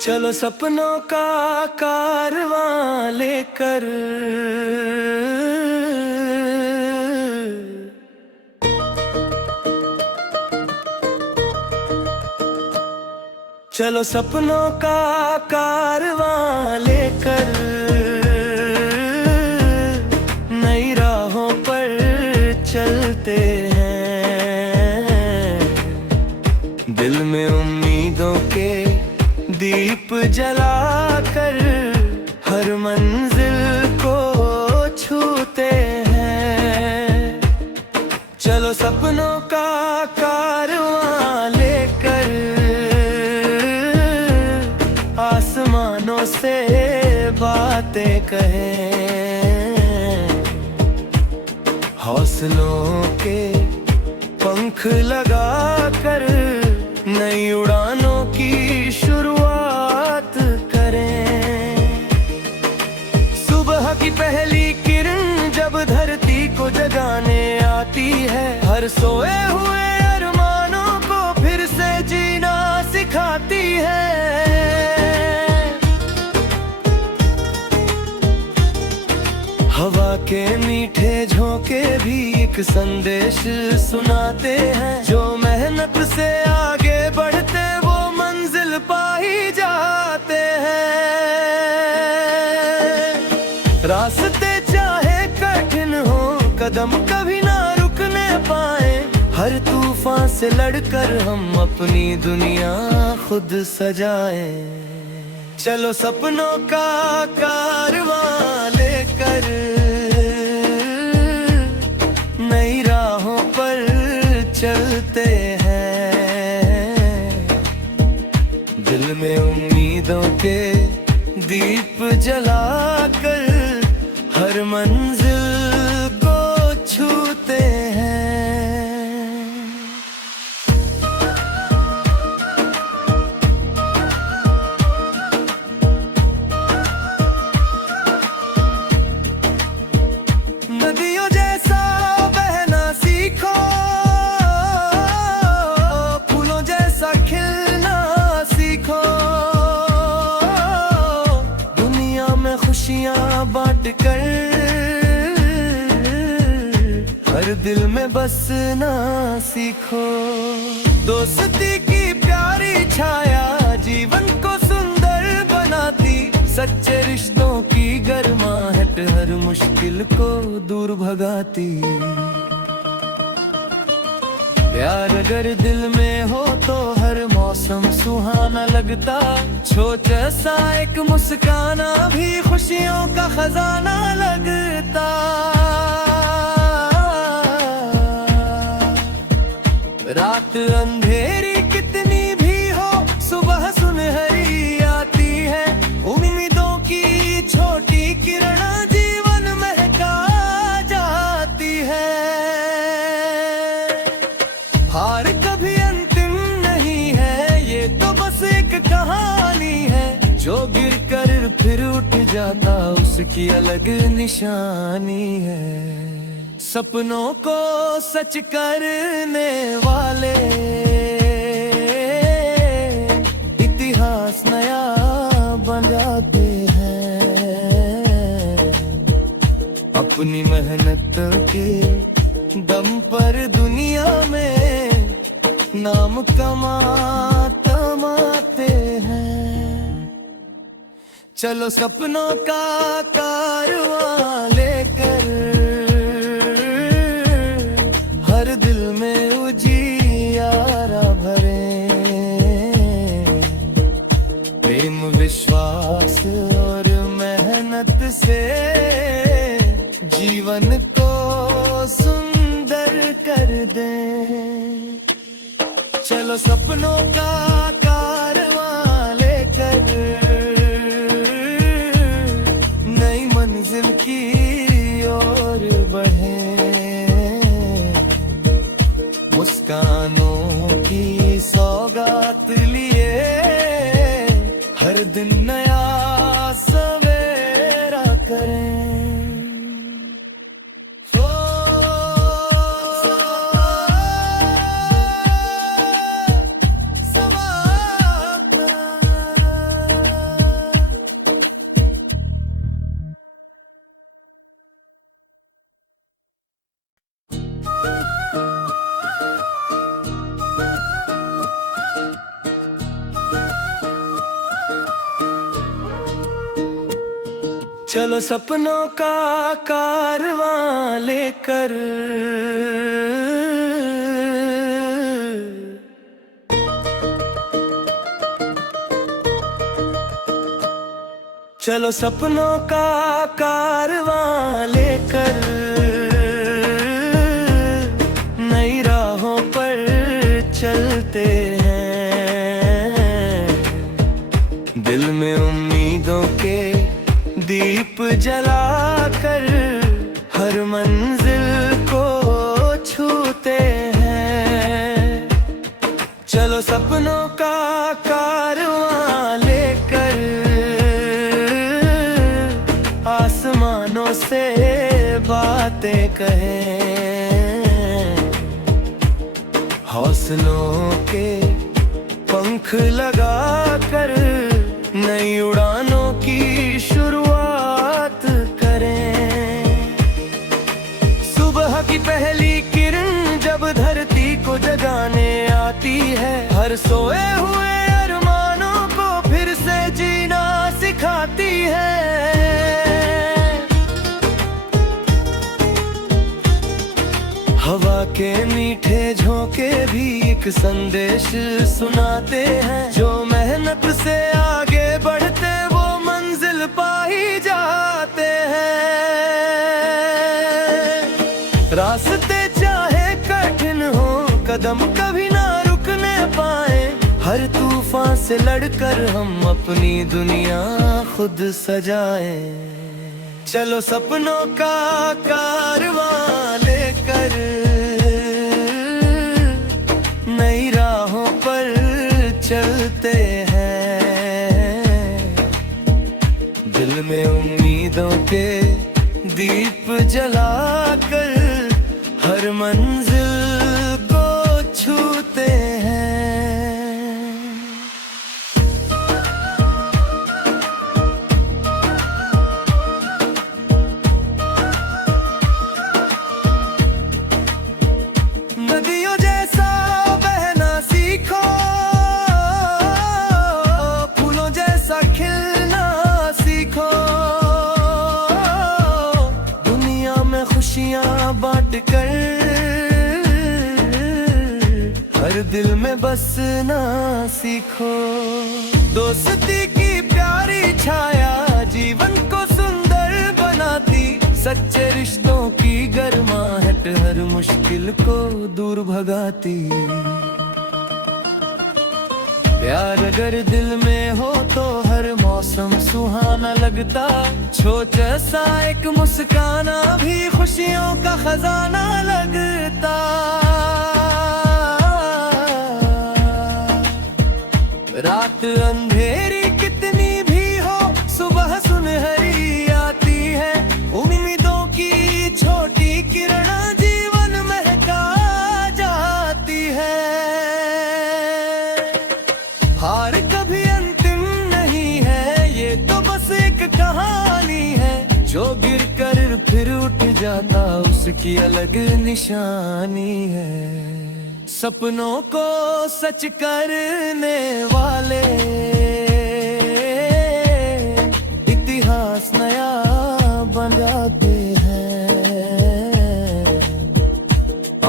चलो सपनों का कारवां लेकर चलो सपनों का कारवां लेकर नई राहों पर चलते हैं। दिल में उम्मीदों के दीप जलाकर हर मंजिल को छूते हैं। चलो सपनों का कारवां लेकर आसमानों से बातें कहें। हौसलों के पंख लगाकर नई उड़ानों की शुरुआत करें। सुबह की पहली किरण जब धरती को जगाने आती है, हर सोए हुए अरमानों को फिर से जीना सिखाती है। हवा के मीठे झोंके भी एक संदेश सुनाते हैं। जो मेहनत से आगे बढ़ते वो मंजिल पा ही जाते हैं। रास्ते चाहे कठिन हो, कदम कभी ना रुकने पाए। हर तूफान से लड़कर हम अपनी दुनिया खुद सजाएं। चलो सपनों का कारवां लेकर नई राहों पर चलते हैं। दिल में उम्मीदों के दीप जलाकर हर मंजिल को छूते हैं। नदियों जैसा बहना सीखो, फूलों जैसा खिलना सीखो। दुनिया में खुशियां बांट कर हर दिल में बसना सीखो। दोस्ती की प्यारी छाया जीवन को सुंदर बनाती। सच्चे रिश्तों की गर्माहट हर मुश्किल को दूर भगाती। प्यार अगर दिल में हो तो हर मौसम सुहाना लगता। छोटा सा एक मुस्काना भी खुशियों का खजाना लगता। रात अंधेरी कितनी भी हो, सुबह सुनहरी आती है। उम्मीदों की छोटी किरण जीवन महका जाती है। हार कभी अंतिम नहीं है, ये तो बस एक कहानी है। जो गिर कर फिर उठ जाता उसकी अलग निशानी है। सपनों को सच करने वाले इतिहास नया बनाते हैं। अपनी मेहनत के दम पर दुनिया में नाम कमाते हैं। चलो सपनों का कारवां लेकर हर दिल में उजियारा भरे। प्रेम विश्वास और मेहनत से जीवन को सुंदर कर दें। चलो सपनों का कारवां लेकर नई मंजिल की ओर बढ़े। मुस्कानों की सौगात लिए हर दिन नया सवेरा करें। समा चलो सपनों का कारवां लेकर, चलो सपनों का कारवां लेकर नई राहों पर चलते हैं। दिल में उम्मीदों के दीप जलाकर हर मंजिल को छूते हैं। चलो सपनों का कारवां लेकर आसमानों से बातें कहें। हौसलों के पंख लगाकर नई उड़ानों की शुरुआत करें। सुबह की पहली किरण जब धरती को जगाने आती है, हर सोए हुए अरमानों को फिर से जीना सिखाती है। हवा के मीठे झोंके भी एक संदेश सुनाते हैं। जो मेहनत से आगे बढ़ते वो मंजिल पा ही जाते हैं। रास्ते चाहे कठिन हो, कदम कभी ना रुकने पाए। हर तूफान से लड़कर हम अपनी दुनिया खुद सजाएं। चलो सपनों का कारवां लेकर नई राहों पर चलते हैं। दिल में उम्मीदों के दीप जलाकर हर मंजिल को छूते हैं। नदियों जैसा बहना सीखो, फूलों जैसा खिलना सीखो। दुनिया में खुशियां बांटकर हर दिल में बसना सीखो। दोस्ती की प्यारी छाया जीवन को सुंदर बनाती। सच्चे रिश्तों की गर्माहट हर मुश्किल को दूर भगाती। प्यार अगर दिल में हो तो हर मौसम सुहाना लगता। छोटा सा एक मुस्काना भी खुशियों का खजाना लगता। रात अंधेरी कितनी भी हो, सुबह सुनहरी आती है। उम्मीदों की छोटी किरण जीवन महका जाती है। हार कभी अंतिम नहीं है, ये तो बस एक कहानी है। जो गिर कर फिर उठ जाता उसकी अलग निशानी है। सपनों को सच करने वाले इतिहास नया बनाते हैं।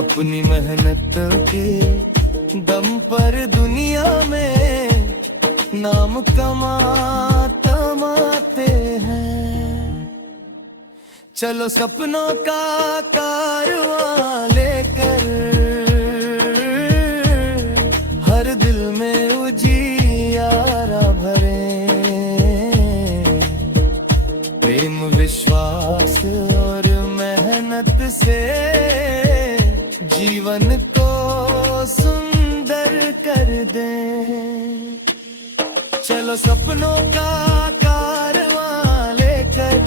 अपनी मेहनत के दम पर दुनिया में नाम कमाते हैं। चलो सपनों का कारवां लेकर हर दिल में उजियारा भरे। प्रेम विश्वास और मेहनत से जीवन को सुंदर कर दें। चलो सपनों का कारवां लेकर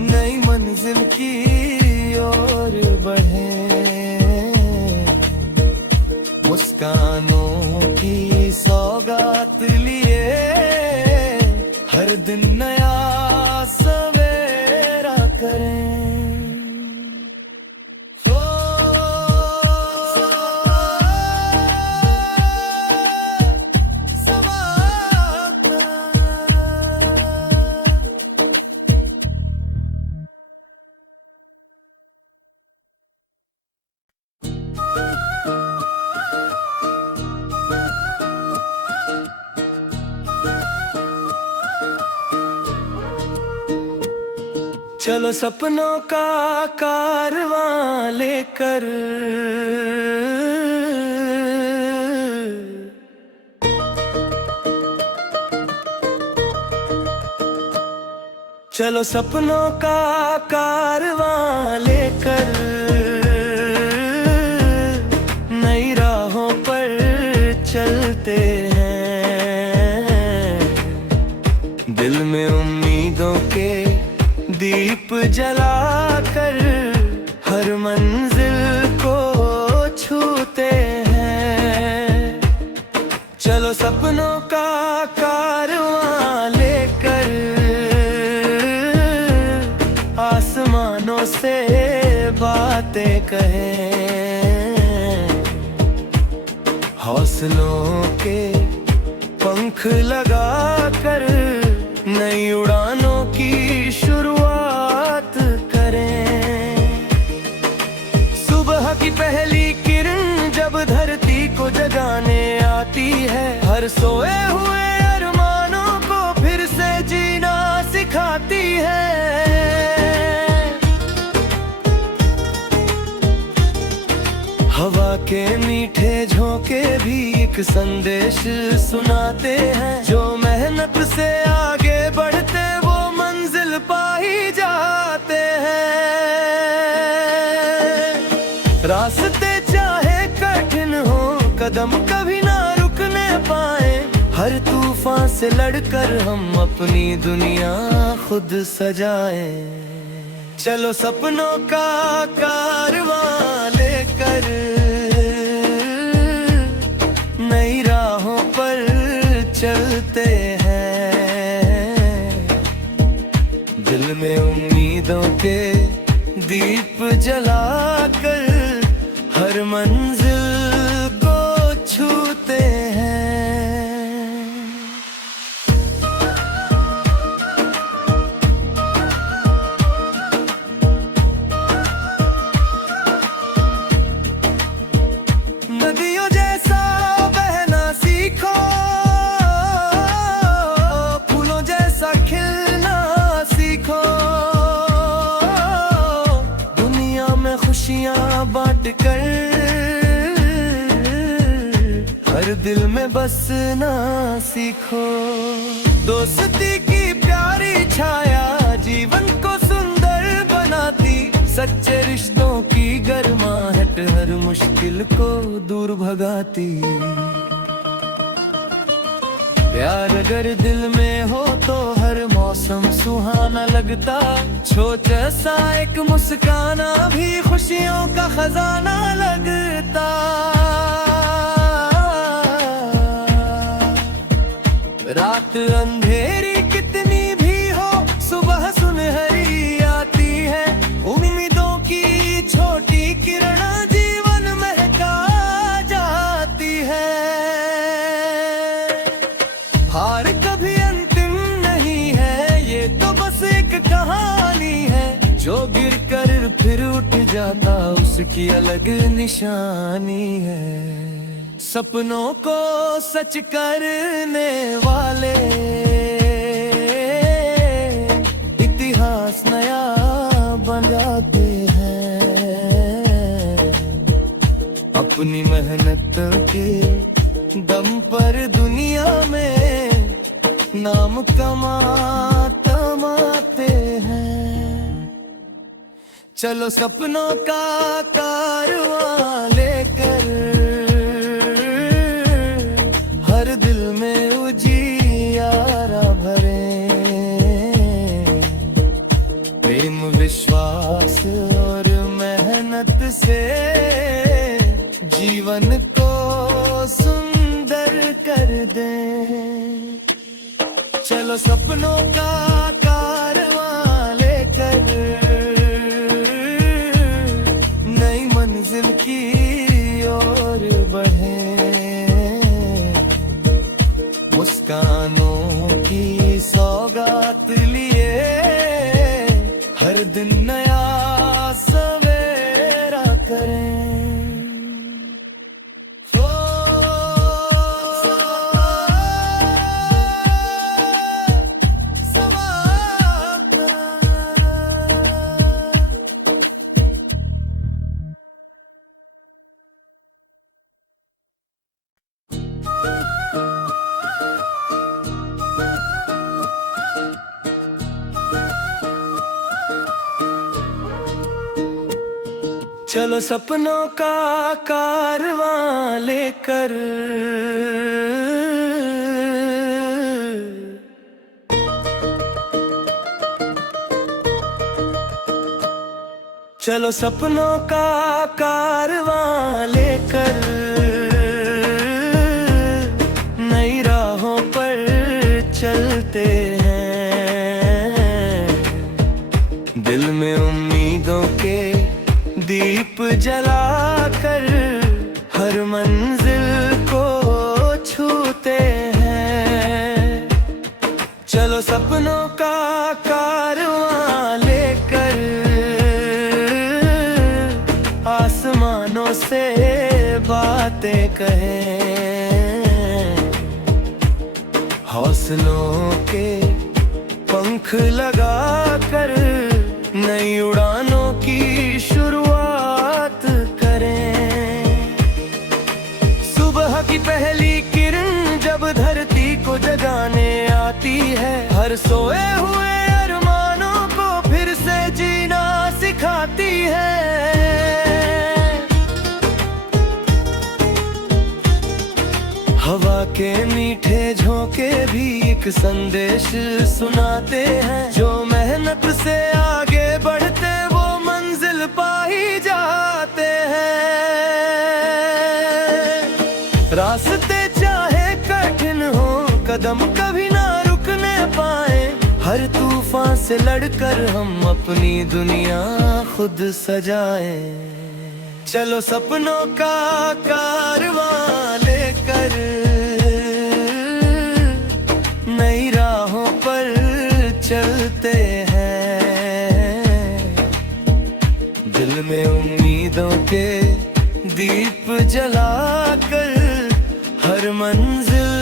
नई मंजिल की ओर बढ़े। मुस्कानों की सौगात लिए हर दिन नया सवेरा करें। चलो सपनों का कारवां लेकर, चलो सपनों का कारवां लेकर नई राहों पर चलते हैं। दिल में उम्मीदों के दीप जलाकर हर मंजिल को छूते हैं। चलो सपनों का कारवां लेकर आसमानों से बातें कहें, हौसलों के पंख लगाकर नई उड़ानों की शुरुआत करें। सुबह की पहली किरण जब धरती को जगाने आती है, हर सोए हुए अरमानों को फिर से जीना सिखाती है। हवा के मीठे झोंके भी एक संदेश सुनाते हैं, जो मेहनत से आगे बढ़ते वो मंजिल पा ही जाते हैं। रास्ते चाहे कठिन हो, कदम कभी ना रुकने पाए, हर तूफान से लड़कर हम अपनी दुनिया खुद सजाए। चलो सपनों का कारवां लेकर नई राहों पर चलते हैं। दिल में उम्मीदों के दीप जलाकर हर मंजिल को छूते हैं। नदियों जैसा बहना सीखो, फूलों जैसा खिलना सीखो, दुनिया में खुशियां बांटकर हर दिल में बसना सीखो। दोस्ती की प्यारी छाया जीवन को सुंदर बनाती, सच्चे रिश्तों की गर्माहट हर मुश्किल को दूर भगाती। प्यार अगर दिल में हो तो हर मौसम सुहाना लगता, छोटा सा एक मुस्काना भी खुशियों का खजाना लगता। रात अंधेरी कितनी भी हो, सुबह सुनहरी आती है, उम्मीदों की छोटी किरण जीवन महका जाती है। हार कभी अंतिम नहीं है, ये तो बस एक कहानी है, जो गिर कर फिर उठ जाता उसकी अलग निशानी है। सपनों को सच करने वाले इतिहास नया बनाते हैं। अपनी मेहनत के दम पर दुनिया में नाम कमाते हैं। चलो सपनों का कारवां लेकर हर दिल में उजियारा भरे, प्रेम विश्वास और मेहनत से जीवन को सुंदर कर दें। चलो सपनों का कारवां लेकर नई मंजिल की ओर बढ़े। मुस्कानों की सौगात लिए हर दिन नया सवेरा करें। चलो सपनों का कारवां लेकर, चलो सपनों का कारवां लेकर नई राहों पर चलते हैं। दिल में उम्मीदों के दीप जलाकर हर मंजिल को छूते हैं। चलो सपनों का कारवां लेकर आसमानों से बातें कहें। हौसलों के पंख लगाकर नई उड़ानों की शुरुआत करें। सुबह की पहली किरण जब धरती को जगाने आती है, हर सोए हुए अरमानों को फिर से जीना सिखाती है। हवा के मीठे झोंके भी एक संदेश सुनाते हैं। जो मेहनत से आगे बढ़ते वो मंजिल पा ही जाते हैं। रास्ते चाहे कठिन हो, कदम कभी ना रुकने पाए। हर तूफान से लड़कर हम अपनी दुनिया खुद सजाएं। चलो सपनों का कारवां लेकर नई राहों पर चलते हैं। दिल में उम्मीदों के दीप जलाकर हर मंजिल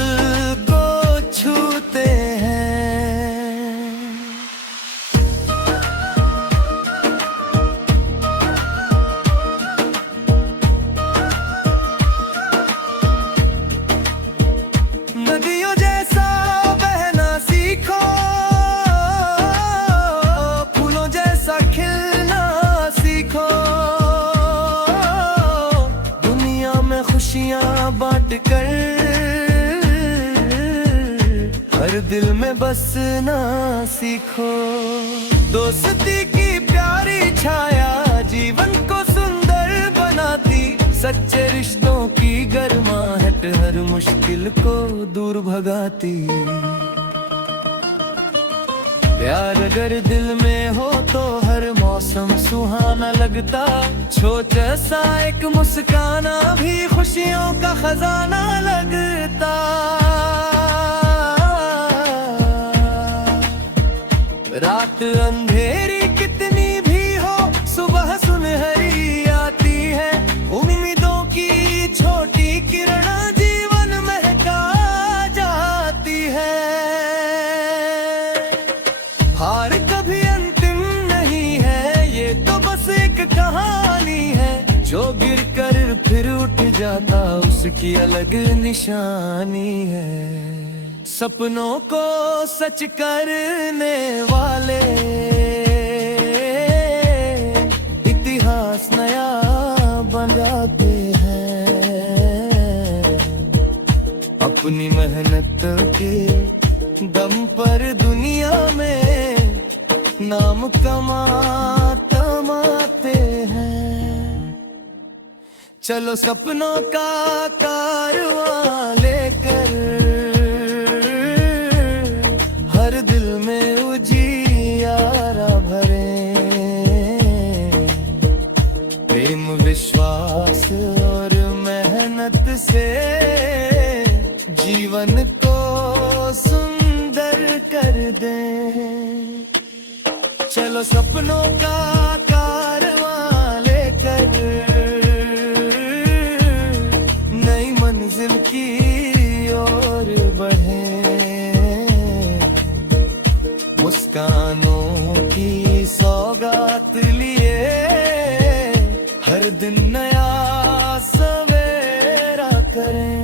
को छूते हैं। नदियों जैसा बहना सीखो, फूलों जैसा खिलना सीखो। दुनिया में खुशियां बांटकर हर दिल में बसना सीखो। दोस्ती की प्यारी छाया जीवन को सुंदर बनाती। सच्चे रिश्तों की गर्माहट हर मुश्किल को दूर भगाती। प्यार अगर दिल में हो तो हर मौसम सुहाना लगता। छोटा सा एक मुस्काना भी खुशियों का खजाना लगता। रात अंधेरी कितनी भी हो, सुबह सुनहरी आती है। उम्मीदों की छोटी किरण जीवन महका जाती है। हार कभी अंतिम नहीं है, ये तो बस एक कहानी है। जो गिर कर फिर उठ जाता उसकी अलग निशानी है। सपनों को सच करने वाले इतिहास नया बनाते हैं। अपनी मेहनत के दम पर दुनिया में नाम कमाते हैं। चलो सपनों का कारवां लेकर हर दिल में उजियारा भरें। प्रेम विश्वास और मेहनत से जीवन को सुंदर कर दें। चलो सपनों का कारवां लेकर नई मंजिल की ओर बढ़ें। मुस्कानों की सौगात लिए हर दिन नया सवेरा करें।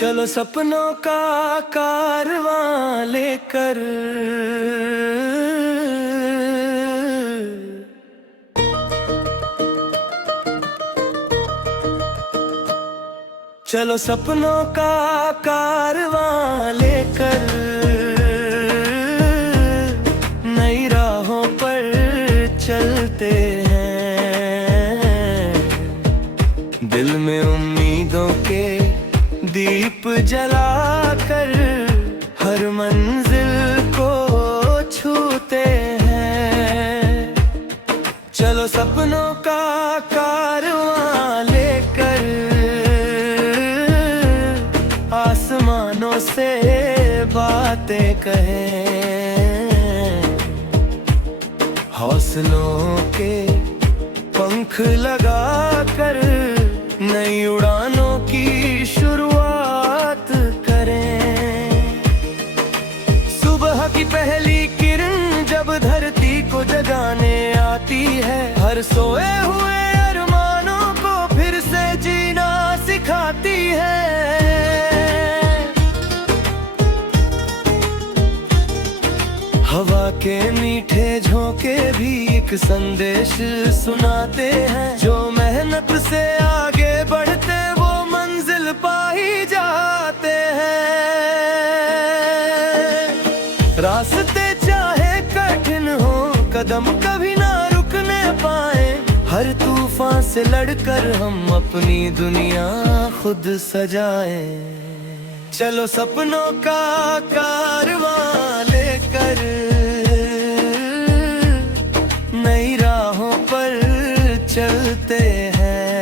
चलो सपनों का कारवां लेकर चलो सपनों का कारवां लेकर नई राहों पर चलते हैं। दिल में उम्मीदों के दीप जलाकर हर मंजिल को छूते हैं। चलो सपनों का कारवां लेकर आसमानों से बातें कहें। हौसलों के पंख लगाकर नई उड़ानों की शुरुआत करें। सुबह की पहली किरण जब धरती को जगाने आती है, हर सोए हुए अरमानों को फिर से जीना सिखाती है। हवा के मीठे झोंके भी एक संदेश सुनाते हैं। जो मेहनत से आगे बढ़ते वो मंजिल पा ही जाते हैं। रास्ते चाहे कठिन हो, कदम कभी ना रुकने पाए। हर तूफान से लड़कर हम अपनी दुनिया खुद सजाए। चलो सपनों का कारवां लेकर नई राहों पर चलते हैं।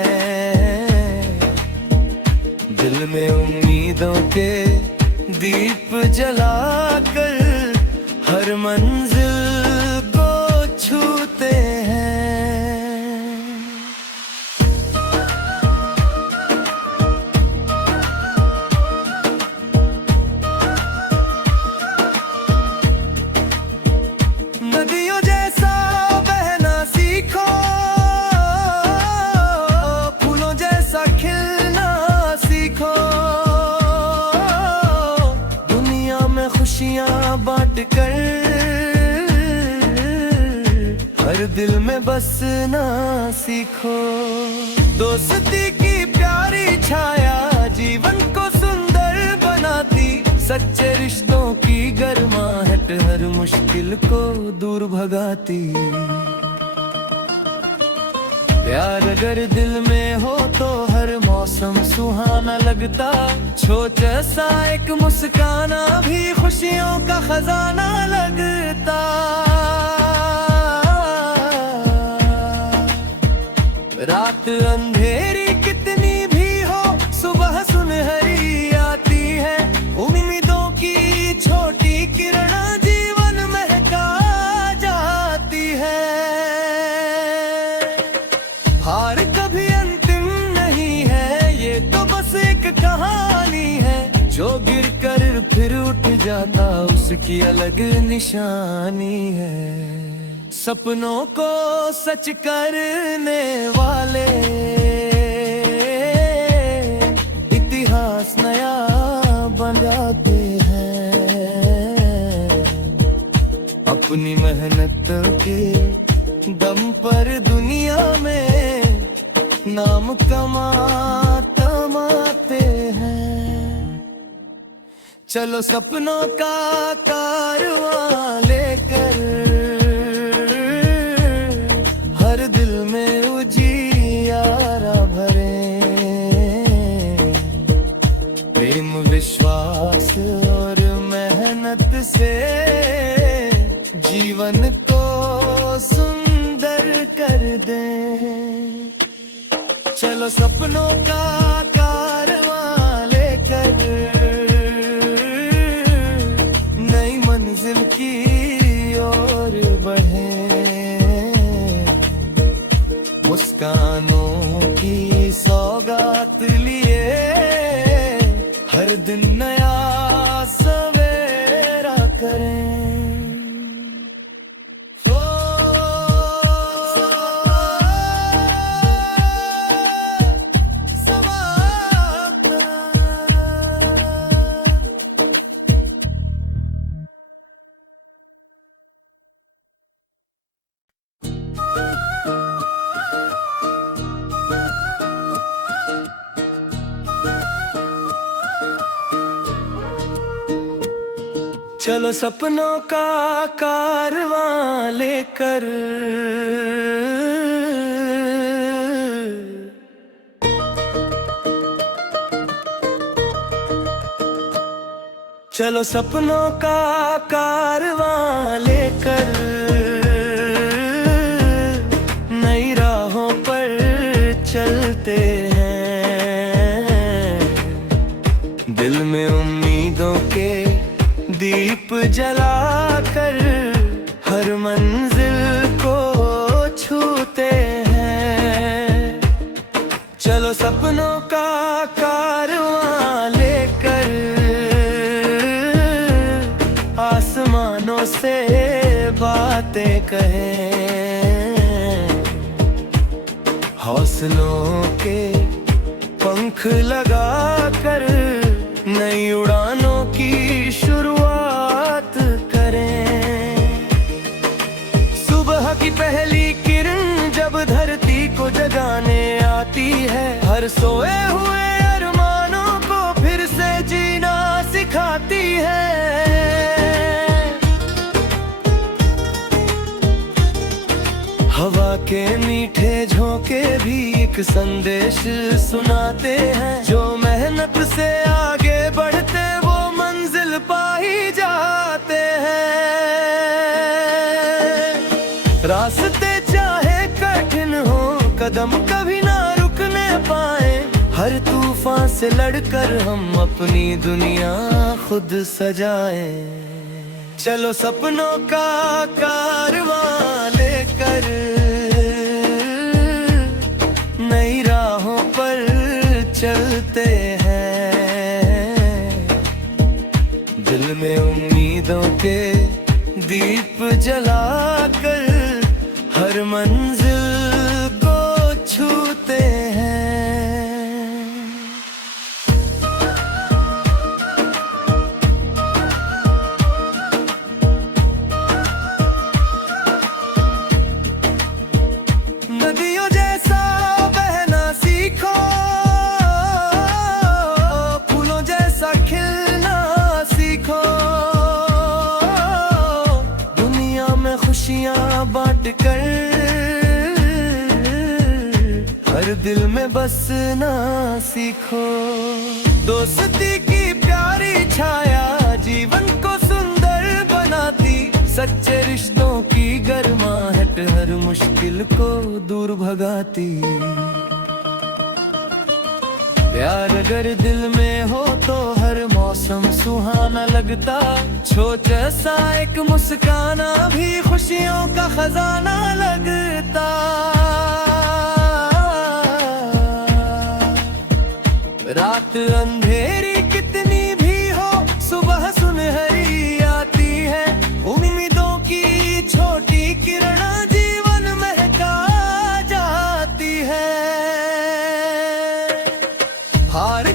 दिल में उम्मीदों के दीप जलाकर हर मंजिल को छूते हैं। नदियों जैसा बहना सीखो, फूलों जैसा खिलना सीखो। दुनिया में खुशियां बांट कर हर दिल में बसना सीखो। दोस्ती की प्यारी छाया जीवन को सुंदर बनाती। सच्चे रिश्तों की गर्माहट हर मुश्किल को दूर भगाती। प्यार अगर दिल में हो तो हर मौसम सुहाना लगता। छोटा सा एक मुस्काना भी खुशियों का खजाना लगता। रात अंधेरी कितनी भी हो, सुबह सुनहरी आती है। उम्मीदों की छोटी किरण जीवन महका जाती है। हार कभी अंतिम नहीं है, ये तो बस एक कहानी है। जो गिर कर फिर उठ जाता उसकी अलग निशानी है। सपनों को सच करने वाले इतिहास नया बनाते हैं। अपनी मेहनत के दम पर दुनिया में नाम कमाते हैं। चलो सपनों का कारवां लेकर हर दिल में उजियारा भरे। प्रेम विश्वास और मेहनत से जीवन को सुंदर कर दें। चलो सपनों का कारवां लेकर नई मंजिल की ओर बढ़े। मुस्कानों की सौगात लिए हर दिन नया सवेरा करें। चलो सपनों का कारवां लेकर, चलो सपनों का कारवां लेकर नई राहों पर चलते हैं। दिल में उम्मीदों के दीप जलाकर हर मंजिल को छूते हैं। चलो सपनों का कारवां लेकर आसमानों से बातें कहें, हौसलों के पंख लगाकर नई उड़ानों की शुरुआत करें। सुबह की पहली किरण जब धरती को जगाने आती है, हर सोए हुए अरमानों को फिर से जीना सिखाती है। हवा के मीठे झोंके भी एक संदेश सुनाते हैं, जो मेहनत से आगे बढ़ते वो मंजिल पा ही जाते हैं। रास्ते चाहे कठिन हो, कदम कभी ना रुकने पाए, हर तूफान से लड़कर हम अपनी दुनिया खुद सजाएं। चलो सपनों का कारवां लेकर नई राहों पर चलते हैं। दिल में उम्मीदों के दीप जलाकर हर मंजिल को छूते हैं। नदियों जैसा बहना सीखो, फूलों जैसा खिलना सीखो, दुनिया में खुशियां बांट कर हर दिल में बसना सीखो। दोस्ती की प्यारी छाया जीवन को सुंदर बनाती, सच्चे रिश्तों की गर्माहट हर मुश्किल को दूर भगाती। प्यार अगर दिल में हो तो हर मौसम सुहाना लगता, छोटा सा एक मुस्काना भी खुशियों का खजाना लगता। रात अंधेरी कितनी भी हो, सुबह सुनहरी आती है, उम्मीदों की छोटी किरण जीवन महका जाती है। हार